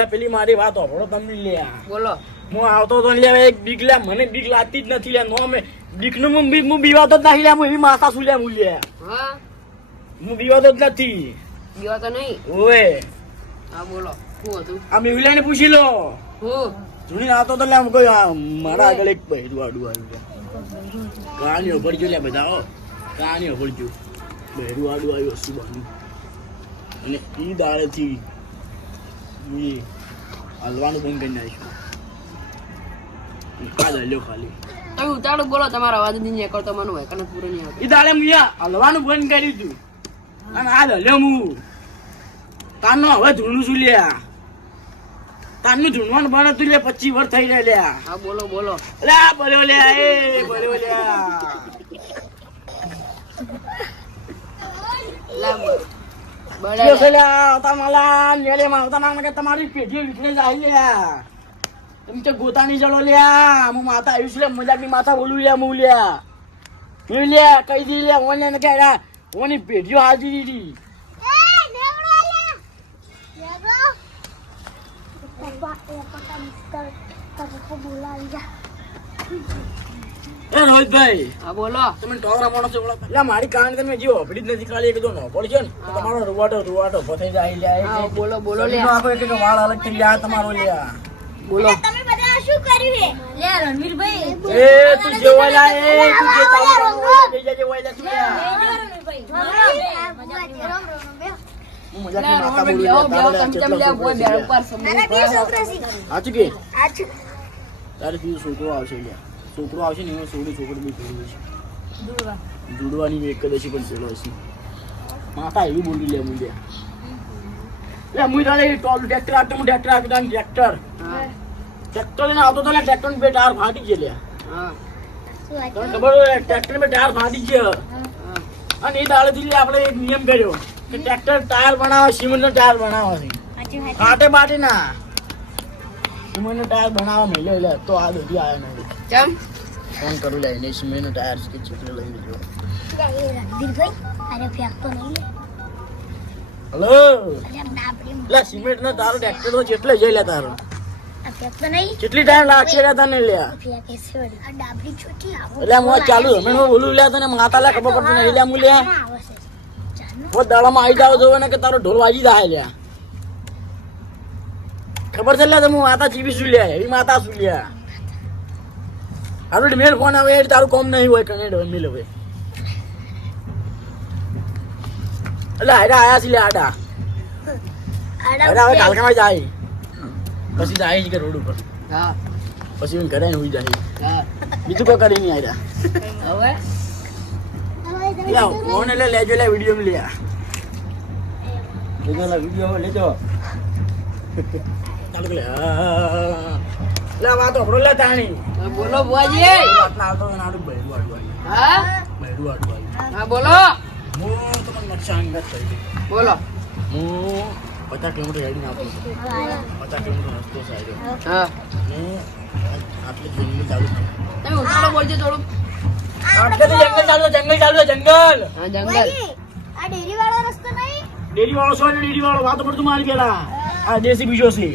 લે પેલી મારી વાત હોભળો તમે લે. બોલો. હું આવતો તો લે એક બીક લે, મને બીક લાગતી જ નથી લે. નો મે બીકનું હું બીવાતો જ નથી લે. હું એવી માથા શું લે હું લે. હા હું બીવાતો જ નથી. બીવા તો નહીં. ઓએ હા બોલો. શું હતું? આ મેહુલાને પૂછી લો. હું જોઈને આવતો તો લે આમ કોઈ મારા આગળ એક બૈરું આડું આવ્યું. કહાનીઓ ભરજો લે બધા હો. કહાનીઓ ભરજો. બૈરું આડું આવ્યું હસું બાનું. અને ઈ દાળેથી હલવાનું બંધ કરી નાખ્યું. કાલ હલ્યો ખાલી. તમે ઉતાળો બોલો, તમારો અવાજ નહીં નીકળતો, મને હોય કને પૂરો નહીં આવતો. ઈ દાડે મુયા હલવાનું બંધ કર્યું હતું. અને આ હલ્યો હું. તારનો હવે ધૂણું છું લ્યા. તારનું ધૂણવાનું બને તું લે 25 વર્ષ થઈ રહ્યા લ્યા. હા બોલો બોલો. લે બર્યો લ્યા એ બર્યો લ્યા. બડા તમારી પેઢી વિખરે જાય લ્યા. તમે તો ગોતાની જડો લ્યા. હું માથા આવ્યું છું મજાકની માથા બોલું લ્યા. હું લ્યા કહી દી લ્યા. ઓને ને કે ઓની પેઢીઓ હાજી દીધી. એ રોહિતભાઈ, હા બોલો. તમે ટોરા માણસો ઓળખો? એટલે મારી કહાની તમે જે હોભળી જ નથી. ખાલી એક તો નો પડશે ને તો તમારો રૂવાટો પથઈ જાય લ્યા. હા બોલો બોલો લે. આખો એક વાળ અલગ થઈ જાય તમારો લ્યા. બોલો. તમે બધા શું કર્યું હે લે રણવીરભાઈ? એ તું જે ઓલા એ તું જે ચાલુ થઈ જાય ઓલા તું લ્યા. હું મજાકની માથા બોલું લ્યા. સાચું કે તારે બીજો છોકરો આવશે લ્યા. છોકરો આવશે ને એમાં છોકરી બી પેલું છે જોડવાની એક કદાચી પણ પેલો હશે. માથા એવું બોલી લે હું લ્યા. લે હું તારે ટોલ ટ્રેક્ટર આપતો હું ટ્રેક્ટર લઈને આવતો તો ટ્રેક્ટર બે ટાયર ફાટી છે લ્યા. હા તમને ખબર હોય ટ્રેક્ટર બે ટાયર ફાટી છે. અને એ દાડેથી આપણે એક નિયમ કર્યો કે ટ્રેક્ટર ટાયર બનાવે સિમેન્ટ નો ટાયર બનાવે છે. ફાટે બાટે ના સિમેન્ટ નો ટાયર બનાવવા મળ્યો એટલે તો આ બધી આવ્યા નથી. કેમ? ફોન કરું લે એને સિમેન્ટ નો ટાયર કે ચીકલો લઈ લીધો. રણવીરભાઈ અરે ફેંકતો નહીં લે. હલો અરે બાપરે લે સિમેન્ટ નો તારો ટ્રેક્ટર તો જેટલે જઈ લે તારો આ ફેંકતો નહીં. કેટલી ટાઈમ લાગશે લે તને લ્યા. ફેંકે છે વળી. આ ડાબરી છોટી આવો એટલે હું ચાલુ અમે બોલું લે તને માતા લે ખબર પડતી નહીં લે હું લે ના આવે છે ચાલો બહુ દાડામાં આવી જાવ જોવે ને કે તારો ઢોલ વાજી જાય લ્યા. ખબર છે લે તમે માતા ચીવી શું લે એવી માતા શું લ્યા. આપણે મેલ ફોન આવે તારું કોમ નહીં હોય કને મેલ હવે એટલે હારા આયા છે લે આડા હારા હવે કાલકામાં જાય પછી જાય છે કે રોડ ઉપર હા પછી ઘરે હોઈ જાય હા. બીજું કોઈ કરી નહીં આયા. હવે લે ફોન એટલે લેજો લે વિડીયો લે લેજો લે વિડીયો લેજો ચાલુ લે લે વાતો આપણો લે તાણી હા, બોલો બુઆજી. વાત ના આવતો નાડું બૈરું આડું હા આવ્યું. હા બોલો હું તમને નુકસાન નથી કરી. બોલો. હું 50 કિલોમીટર હેડીને આવતો હતો. 50 કિલોમીટર રસ્તો સાહેબ હા હું આટલે જંગલ ચાલુ થયું. તમે ઉતાળો બોલજો થોડું. આટલેથી જંગલ ચાલુ છે, જંગલ. હા જંગલ. આ ડેરી વાળો રસ્તો નહીં. ડેરી વાળો છો ને ડેરી વાળો વાતો પડતું મારી પેલા આ દેશી બીજો છે.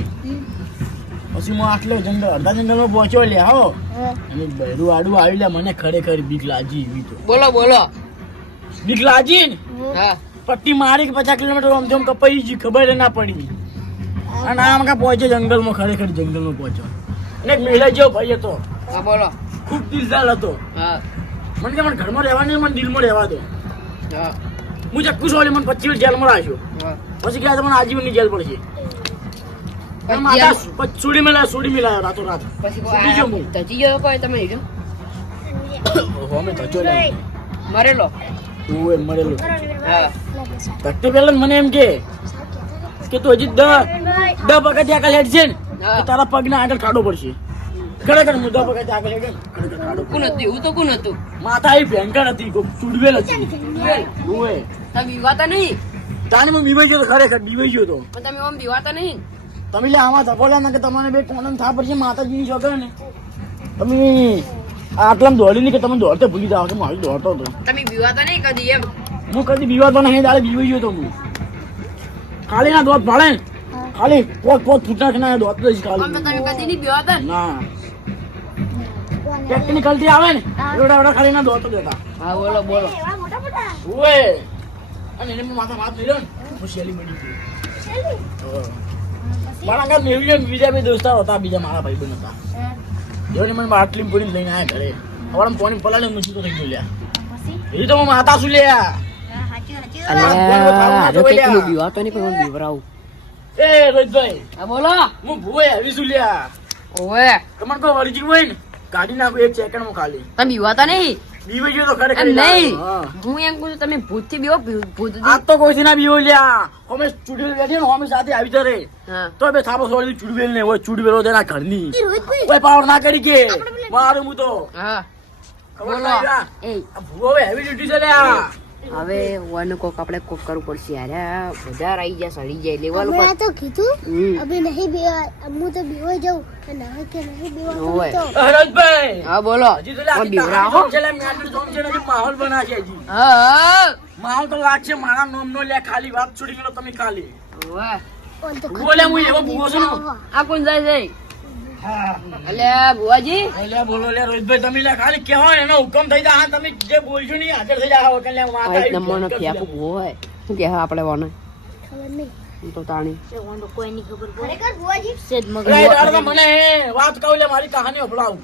પછી હું આટલે જંગલ અડધા જંગલમાં પહોંચ્યો લે હો અને બૈરું આડું આવી લે. મને ખરેખર બીક લાગી એવી તો બોલો બોલો. બીક લાગી ને હા પટ્ટી મારી કે 50 કિલોમીટર આમ તેમ કપાઈ ગઈ ખબર ના પડી. અને આમ કા પહોંચે જંગલમાં ખરેખર જંગલમાં પહોંચ્યો. અને એક મહિલા જેવો ભાઈ હતો હા બોલો. ખૂબ દિલદાર હતો. હા મને કે મને ઘરમાં રહેવા નહીં મને દિલમાં રહેવા દો. હા હું ચક્કુ સોળી મને 25 વર્ષ જેલમાં રાખ્યો. હા. પછી કહે મને આજીવનની જેલ પડશે. સુડી મિલાયો રાતો રાત. પછી સુડી ગયો હું. ધજી ગયો કોઈ તમે હીરો? અમે ધચો લે મરેલો. તું એમ મરેલો. હા ધક્કે પેલા મને એમ કે તું હજી 10 પગથિયા આગળ હેડ છે ને હા. તો તારા પગના આગળ ખાડો પડશે. ખરેખર હું 10 પગથિયા આગળ હેડ્યો ને ખરેખર ખાડો કોણ હતું એવું તો કોણ હતું? માતા એ ભયંકર હતી ચૂડવેલ હતી. ઓએ તમે બીવાતા નહીં? તાને હું બીવાઈ ગયો તો ખરેખર બીવાઈ ગયો તો. પણ તમે આમ બીવાતા નહીં? તમે લે આમાં ધકોલા ના કે તમારે બે કોણમ થા પડશે માતાજીની છોકર ને તમે આટલામાં દોડી નહીં કે તમે દોડતે ભૂલી જાઓ કે મારી દોડતો હતો. તમે બીવાતા નહીં કદી એમ? હું કદી બીવાતો નહીં દાડે બીવાઈ ગયો તો હું. ખાલી ના દોડ પાડે ને ખાલી પોત ફૂટના કે ના દોત દઈશ આમ તો ખાલી તમે કદી નહીં બેવા હતા ને. ના ટેકનિકલ થી આવે ને એવડા ખાલી ના દોતો દેતા હા બોલો બોલો એવા મોટા મોટા ઓએ અને એને માથા માથ લઈ લો ને હું શેલી બની ગઈ શેરડી. મારા ઘર મેવી બીજા બે દોસ્તાર હતા બીજા મારા ભાઈબંધ હતા જોને મને બાટલી પૂરી લઈને આયા ઘરે હવારમાં પાણી પલાળે મૂકી તો થઈ ગયો લ્યા પછી એ તો હું માતા છું લ્યા હાચી હાચી અલ્યા હવે કંઈક હું બીવા તો નહીં પણ હું બીવરાવું. એ રોહિતભાઈ હા બોલો હું ભૂવે આવી છું લ્યા ઓવે તમારે કોઈ વળી ગયું હોય ને કાઢી નાખો એક સેકન્ડમાં ખાલી તમે બીવાતા નહીં બીવે ગયો તો ખરેખર એમ નહીં હા. હું એમ કહું છું તમે ભૂતથી બીવો ભૂત આ તો કોઈ ના બીવો લ્યા અમે ચૂડવેલ બેઠી ને અમે સાથે આવી જરે હા તો બે થાપો છોડી ચૂડવેલ ને હોય ચૂડવેલો તેના ઘરની એ રોહિતભાઈ કોઈ પાવર ના કરી કે મારું હું તો હા ખબર બોલો નહીં લ્યા. એ આ ભૂવો હવે હેવી ડ્યુટી છે લ્યા હવે વન કોક આપણે કોક કરવું પડશે યાર બધા આવી જાય સડી જાય લેવલ મેં ઉપર તો કીધું હમ. અભી નહીં બેવા હું તો બેવાઈ જાઉં અને હવે કે નહીં બેવા ઓવે. તો હરજભાઈ હા બોલો હજી તો લ્યા પણ આખી બીવરાવો કહાની છે લ્યા, મેન્ડલ જોન છે ને હજી માહોલ બનાવશે હજી હા માહોલ તો લાગશે મારા નામ નો લ્યા ખાલી વાત છોડી ગયો તમે ખાલી ઓવે. ઓન તો ભૂવો લ્યા હું એવો ભૂવો છું ને આ કોણ જાય છે હા અલ્યા ભુવાજી અલ્યા બોલો લ્યા રોહિતભાઈ તમે લ્યા ખાલી કહેવાય ને એનો હુકમ થઈ જાય હા તમે જે બોલશો નહીં હાજર થઈ જાય હવે લ્યા વાત આ એક આવી નંબરનો ગઈ. ફેફો ભૂવો હોય શું કહે આપણે વને ખબર નહીં હું તો તાણી ઓન તો કોઈ નહીં ખબર ખરેખર બુઆજી સેજ અરે એ દાડા તો મને વાત કહું લે મારી કહાની અભડાવું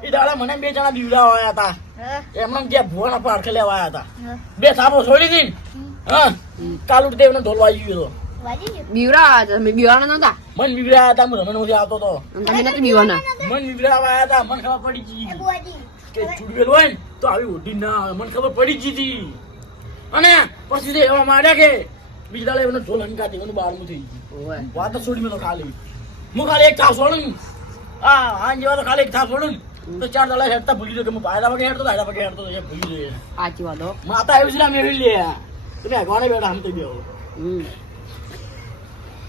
એ દાડા મને બે જણા બીવડા આવ્યા હતા હા એમને ગયા ભુવાના પારખે લેવા આવ્યા હતા હા બે થાપો છોડી દી હા કાલુ દેવને ઢોલવા ગયો વાજી બીવરા તમે બીવાના નતા મન બીવડા હતા હું રમણ માંથી આવતો હતો અને તમે નથી બીવાના મન બીવડા આવ્યા હતા મને ખબર પડી ગઈ બુઆજી કે ચૂડવેલ હોય ને તો આવી ઉડી ના આવે. મને ખબર પડી ગઈ હતી અને પછી તો એવા માર્યા કે બીજા દાડે એનો ઢોલ હંકાતી એનું બારમું થઈ ગયું ઓવે. વાત તો છોડી મેં તો ખાલી હું ખાલી એક થાપ છોડું ને. આ જેવા તો ખાલી એક થાપ છોડું ને તો ચાર દાડા હેડતા ભૂલી ગયો કે હું પાયડા પગે હેડતો હાયડા પગે હેડતો એ ભૂલી ગયો સાચી વાત હો માતા આવી છે મેળવી લે તમે અગવાને બેઠા આમ થઈ ગયો હમ.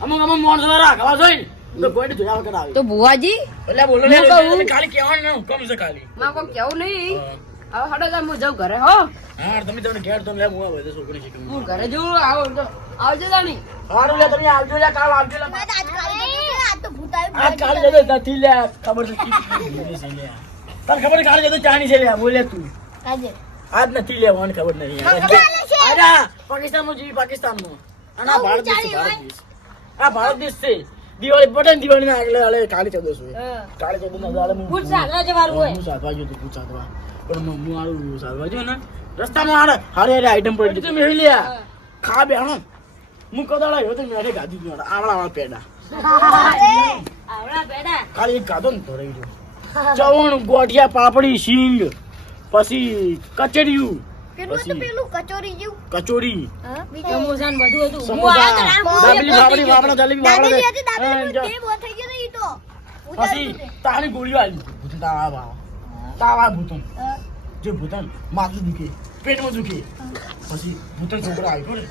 અમુક માણસો રાખવા જોઈએ ને તો કોઈ જોયા વગર આવે તો ભુવાજી એટલે બોલો લે હું કહું. તમે ખાલી કહેવાનું ને હુકમ છે ખાલી માં કોઈ કેવું નહીં હવે હડો તમે હું જાઉં ઘરે હો હા તમે તમને ઘેર તો લે હું આ બધે છોકરી શીખવું હું ઘરે જઉં આવો તો આવજો તાણી સારું લે તમે આવજો લે કાલ આવજો લે મેં તો આજ કાલે આ તો ભૂત આવ્યું આજ કાલ જતો નથી લે ખબર છે કીધી છે લે તને ખબર કાલ જતો ચાણી છે લે બોલે તું આજે આજ નથી લેવાની ખબર નહીં આજા પાકિસ્તાનમાં જીવી પાકિસ્તાનમાં અને આ ભારત દેશ છે ભારત દેશ આ ભારત દેશ છે દિવાળી પટે ને દિવાળી ના આગલે આલે કાળી ચૌદશ હોય કાળી ચૌદશ ના દાડે હું ભૂત સાધવા જવાનું હોય હું સાધવા ગયો તો ભૂત સાધવા પણ હું આવું સાધવા ગયો ને રસ્તામાં હારે આઈટમ પડી તો મેળવી લે ખા બેહણો હું કદાળ આવ્યો તો મેળે ગાધી ગયો આવડા પેડા આવડા બેડા ખાલી એક ગાધો ને તો રહી ગયો ચવણ ગોઠિયા પાપડી સિંગ પછી કચરિયું કેટલું હતું પેલું કચોરી જેવું કચોરી હા બીજું સમોસા ને બધું હતું સમોસા દાબેલી ફાફડી ફાફડા જલેબી દાબેલી ફાફડા હતી દાબેલી તે બહુ થઈ ગયો ઈ તો પછી તાની ગોળીઓ આવી ભૂતન તાવા ભૂતન જે ભૂતન માથું દુખે પેટમાં દુખે પછી ભૂતન છોકરો આવ્યો ને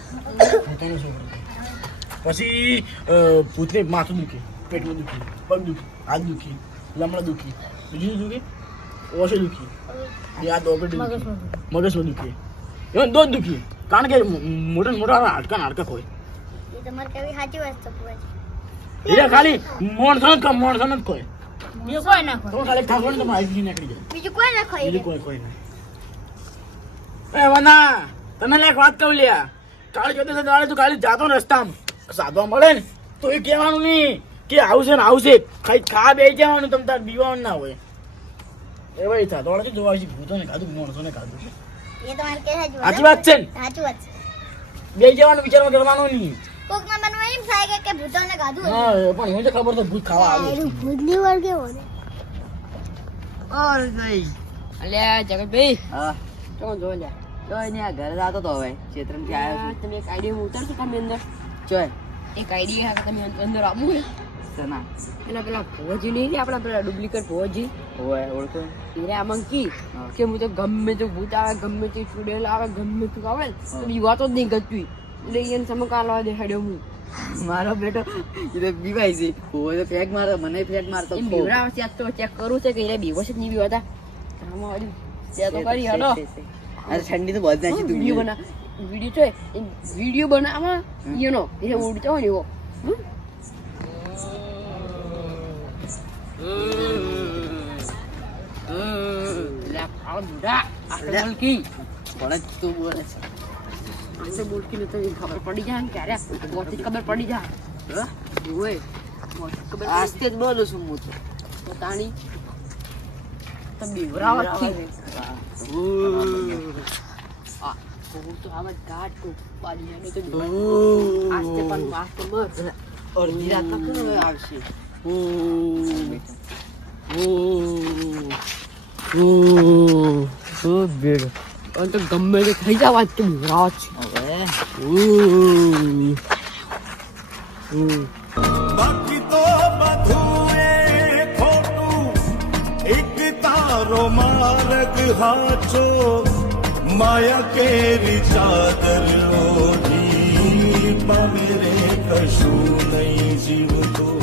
ભૂતનનો છોકરો પછી ભૂતને માથું દુખે પેટમાં દુખે પગ દુખે હાથ દુખે લમડા દુખે બીજું દુખે ઓછે દુખે આ દોગડ મગજમાં દુખે એમાં દોધ દુખે કારણ કે મોટા મોટા હાડકા હોય એ તમારે કેવી સાચી વાત છે બુઆજી એટલે ખાલી મોણસો જ કોઈ બીજું કોઈ ના તો ખાલી ખાસો ને તમે આવી નીકળી જાય બીજું કોઈ ના ખાઈ બીજું કોઈ નહીં એ વના તને એક વાત કહું લ્યા કાલે જોતે દાડે તું ખાલી જાતો ને રસ્તામાં સાધવા મળે ને તો એ કહેવાનું નહીં કે આવશે ને આવશે ખાઈ ખા બે જવાનું તમ તાર બીવાનું ના હોય એ ભાઈ સાધવાળા તો જોવા છે ભૂતો ને ખાધું માણસો ને ખાધું એ તમારે કે સાચી વાત છે ને સાચી વાત છે બે જવાનું વિચારવા કરવાનું નહીં કોક ના મનમાં એમ થાય કે ભૂતોને ગાધું હા પણ મને તો ખબર તો ભૂત ખાવા આવે ભૂતની વાર કેવો ને અલ્યા જગતભાઈ હા તો જો લે તો એને આ ઘરે જતો તો હવે ચેતરમથી આવ્યો છું તમે એક આઈડિયા ઉતારશો તમે અંદર ચોય એક આઈડિયા તમે અંદર આપું ને સના પેલા ભોજી નહીં રે આપણા પેલા ડુપ્લિકેટ ભોજી ઓય ઓળખો રે આમાં કી હા. કે હું તો ગમે તે ભૂત આવે ગમે તે ચુડેલ આવે ગમે તે આવે ને તો ઈ વાતો જ નહીં કરતી એટલે એને સમકાલવા દેખાડ્યો હું મારો બેટો એ તો બીવાય છે ઓય તો ફેક મારતો મને ફેક મારતો એમ બીવરાવે છે આજ તો ચેક કરું છે કે એને બીવો છે કે નહીં બીવાતા આમાં વાળી ચેક તો કરી હલો અરે ઠંડી તો બહુ નાખી તું વિડીયો બના વિડીયો છે વિડીયો બનાવવા એનો એ ઉડતો હોય ને એવો લે આવ બુડા આટલે બોલકી પણ તું બોલે છે આટલે બોલકી ને તો ખબર પડી જાય ને ક્યારે બોલતી ખબર પડી જાય હા? ઓય બોલતી ખબર આસ્તે જ બોલું છું હું તો તાણી તો બીવરાવત થી આ હું તો આવા ગાટ કો પાડી જાને તો આસ્તે પણ વાત તો મત અડધી રાત તક આવશે અને તો ગમે તે થઈ જાય વાત તો બીવરાવત છે બાકી તો બધું એ ખોટું એક તારો માર્ગ હાચો માયા કેરી ચાદર ઓઢી પામે રે કશું નહીં જીવતો